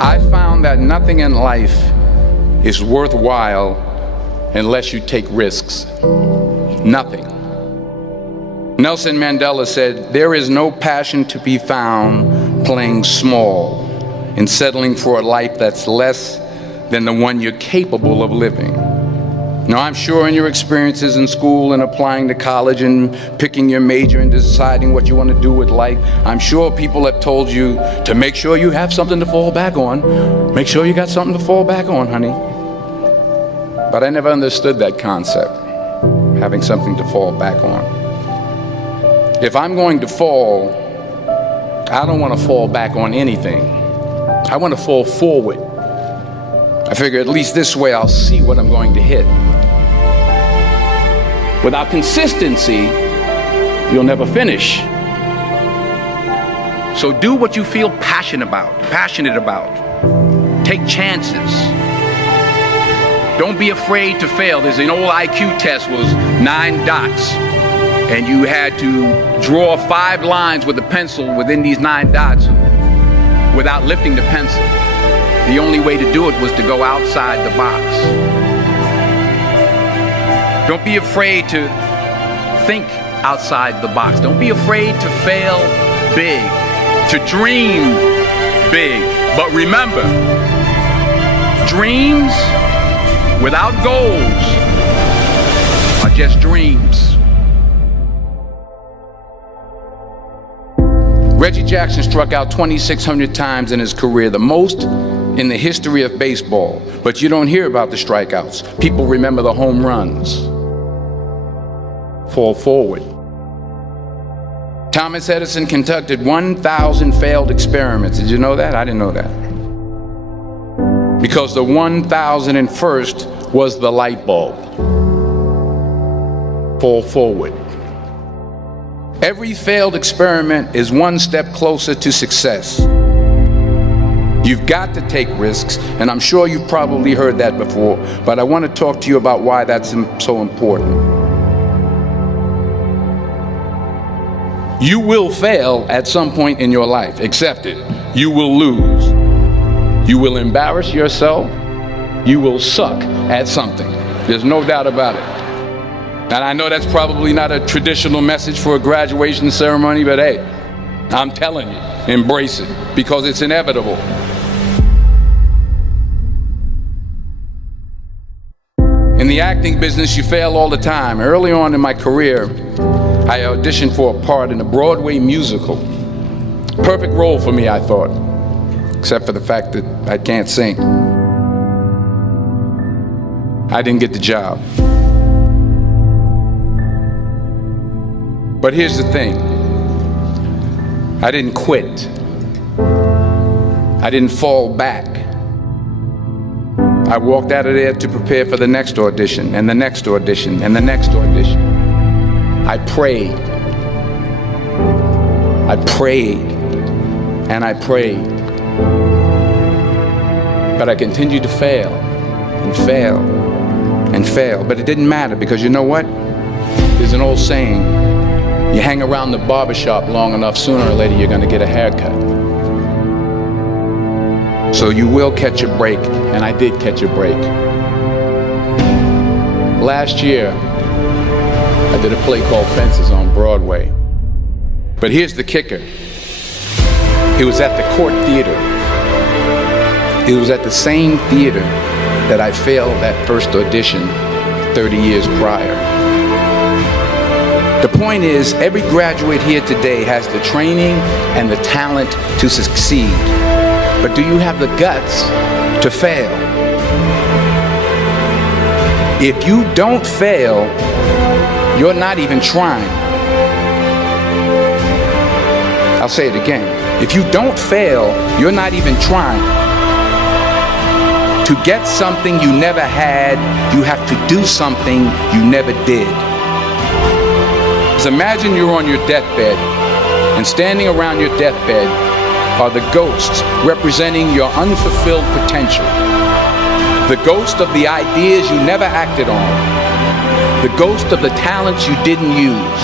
I found that nothing in life is worthwhile unless you take risks. Nothing. Nelson Mandela said, "There is no passion to be found playing small and settling for a life that's less than the one you're capable of living." Now, I'm sure in your experiences in school and applying to college and picking your major and deciding what you want to do with life, I'm sure people have told you to make sure you have something to fall back on. Make sure you got something to fall back on, honey. But I never understood that concept, having something to fall back on. If I'm going to fall, I don't want to fall back on anything. I want to fall forward. I figure at least this way I'll see what I'm going to hit. Without consistency, you'll never finish. So do what you feel passionate about. Take chances. Don't be afraid to fail. There's an old IQ test, was 9 dots. And you had to draw 5 lines with a pencil within these 9 dots without lifting the pencil. The only way to do it was to go outside the box. Don't be afraid to think outside the box. Don't be afraid to fail big, to dream big. But remember, dreams without goals are just dreams. Reggie Jackson struck out 2,600 times in his career, the most in the history of baseball. But you don't hear about the strikeouts. People remember the home runs. Fall forward. Thomas Edison conducted 1,000 failed experiments. Did you know that? I didn't know that. Because the 1,001st was the light bulb. Fall forward. Every failed experiment is one step closer to success. You've got to take risks, and I'm sure you've probably heard that before, but I want to talk to you about why that's so important. You will fail at some point in your life. Accept it. You will lose. You will embarrass yourself. You will suck at something. There's no doubt about it. And I know that's probably not a traditional message for a graduation ceremony, but hey, I'm telling you, embrace it, because it's inevitable. In the acting business, you fail all the time. Early on in my career, I auditioned for a part in a Broadway musical. Perfect role for me, I thought, except for the fact that I can't sing. I didn't get the job. But here's the thing. I didn't quit. I didn't fall back. I walked out of there to prepare for the next audition, and the next audition, and the next audition. I prayed. I prayed. And I prayed. But I continued to fail, and fail, and fail. But it didn't matter, because you know what? There's an old saying, you hang around the barbershop long enough, sooner or later you're going to get a haircut. So you will catch a break, and I did catch a break. Last year, I did a play called Fences on Broadway. But here's the kicker. It was at the Court Theater. It was at the same theater that I failed that first audition 30 years prior. The point is, every graduate here today has the training and the talent to succeed. But do you have the guts to fail? If you don't fail, you're not even trying. I'll say it again. If you don't fail, you're not even trying. To get something you never had, you have to do something you never did. Imagine you're on your deathbed, and standing around your deathbed are the ghosts representing your unfulfilled potential. The ghost of the ideas you never acted on. The ghost of the talents you didn't use.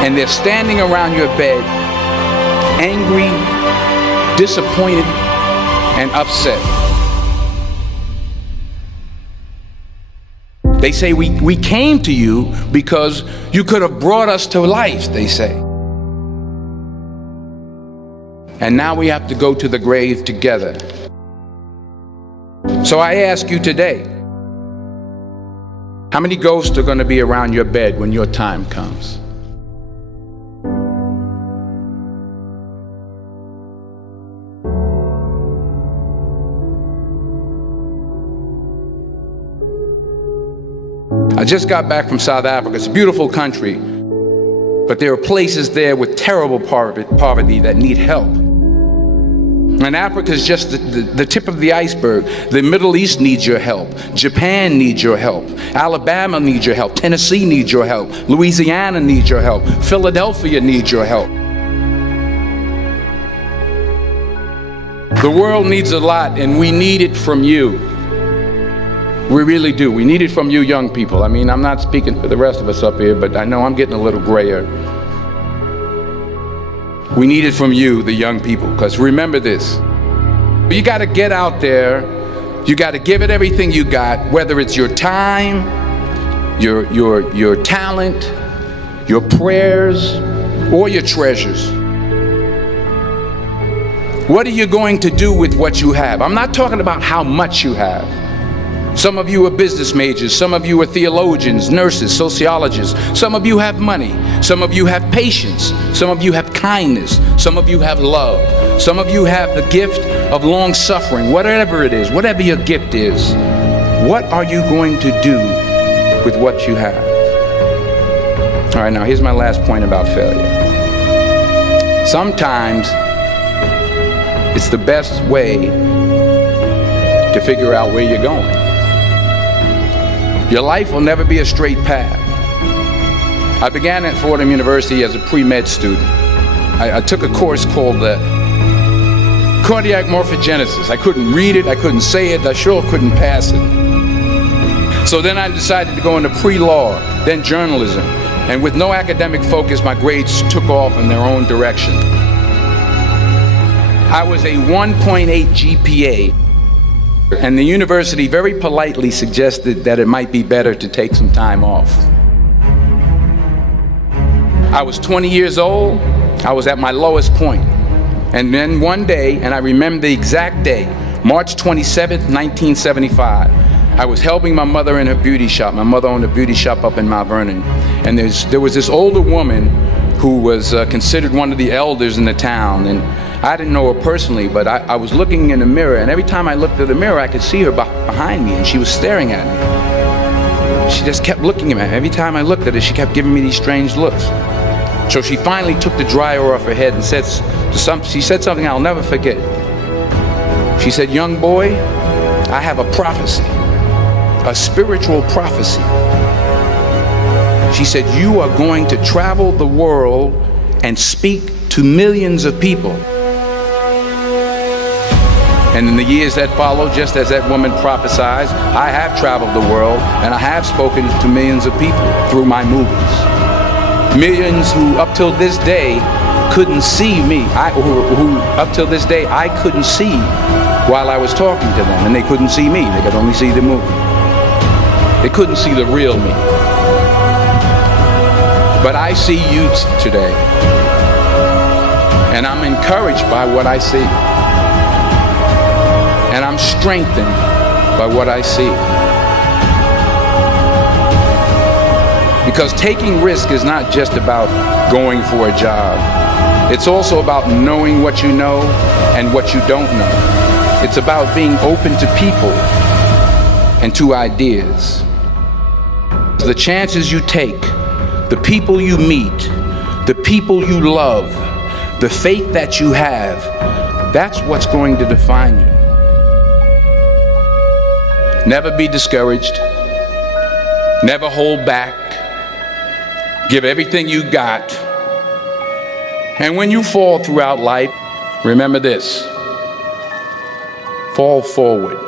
And they're standing around your bed, angry, disappointed, and upset. They say we came to you because you could have brought us to life, they say. And now we have to go to the grave together. So I ask you today, how many ghosts are going to be around your bed when your time comes? I just got back from South Africa. It's a beautiful country, but there are places there with terrible poverty that need help. And Africa is just the tip of the iceberg. The Middle East needs your help. Japan needs your help. Alabama needs your help. Tennessee needs your help. Louisiana needs your help. Philadelphia needs your help. The world needs a lot, and we need it from you. We really do. We need it from you young people. I mean, I'm not speaking for the rest of us up here, but I know I'm getting a little grayer. We need it from you, the young people, because remember this. You got to get out there. You got to give it everything you got, whether it's your time, your talent, your prayers, or your treasures. What are you going to do with what you have? I'm not talking about how much you have. Some of you are business majors, some of you are theologians, nurses, sociologists. Some of you have money, some of you have patience, some of you have kindness, some of you have love, some of you have the gift of long suffering. Whatever it is, whatever your gift is, what are you going to do with what you have? All right, now here's my last point about failure. Sometimes it's the best way to figure out where you're going. Your life will never be a straight path. I began at Fordham University as a pre-med student. I took a course called cardiac morphogenesis. I couldn't read it, I couldn't say it, I sure couldn't pass it. So then I decided to go into pre-law, then journalism. And with no academic focus, my grades took off in their own direction. I was a 1.8 GPA. And the university very politely suggested that it might be better to take some time off. I was 20 years old. I was at my lowest point. And then one day, and I remember the exact day, March 27th, 1975, I was helping my mother in her beauty shop. My mother owned a beauty shop up in Mount Vernon. And there was this older woman who was considered one of the elders in the town. And I didn't know her personally, but I was looking in the mirror, and every time I looked at the mirror, I could see her behind me, and she was staring at me. She just kept looking at me. Every time I looked at her, she kept giving me these strange looks. So she finally took the dryer off her head and she said something I'll never forget. She said, "Young boy, I have a prophecy, a spiritual prophecy." She said, "You are going to travel the world and speak to millions of people." And in the years that followed, just as that woman prophesied, I have traveled the world and I have spoken to millions of people through my movies. Millions who up till this day couldn't see me, who up till this day I couldn't see while I was talking to them, and they couldn't see me, they could only see the movie. They couldn't see the real me. But I see you today, and I'm encouraged by what I see. And I'm strengthened by what I see. Because taking risk is not just about going for a job. It's also about knowing what you know and what you don't know. It's about being open to people and to ideas. The chances you take, the people you meet, the people you love, the faith that you have, that's what's going to define you. Never be discouraged. Never hold back. Give everything you got. And when you fall throughout life, remember this: fall forward.